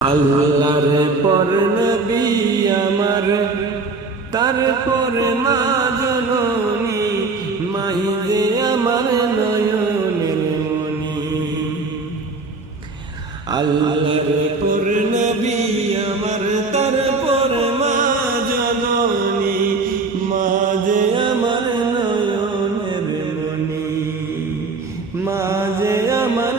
আল্লাহর পর নবী আমার, তারপর মা জননী মাহিদে আমার নয়নের মনি আল্লাহর পর নবী আমার, তারপর মা জননী, মা যে আমার নয়নের মনি মা যে আমার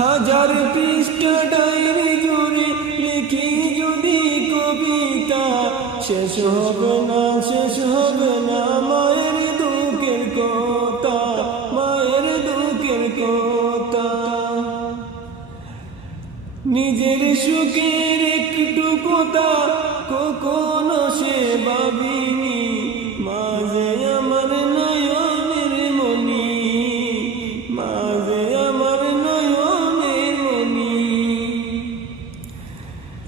হাজার পৃষ্ঠ ডায়েরি জুড়ে লিখি যদি কবিতা। শেষ হবে না, শেষ হবে না, মায়ের দুঃখের কথা, মায়ের দুঃখের কথা। নিজের সুখের একটু কথা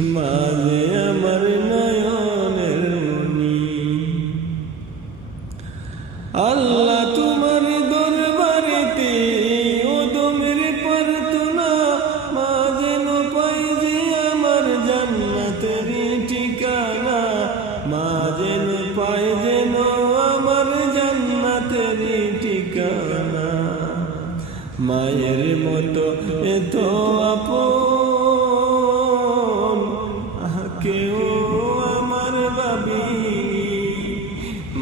মাঝে আমার নয়নের মনি আল্লাহ তোমার দরবারেতে ও দমের প্রার্থনা, মা যেন পাই যে আমার জান্নাতের ঠিকানা। মা যেন পাই যেন আমার জান্নাতের ঠিকানা। মায়ের মতো এত আপন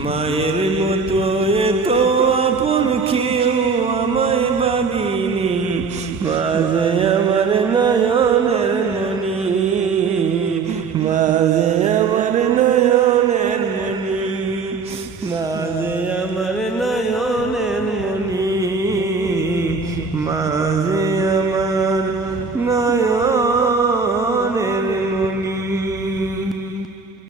মায়ের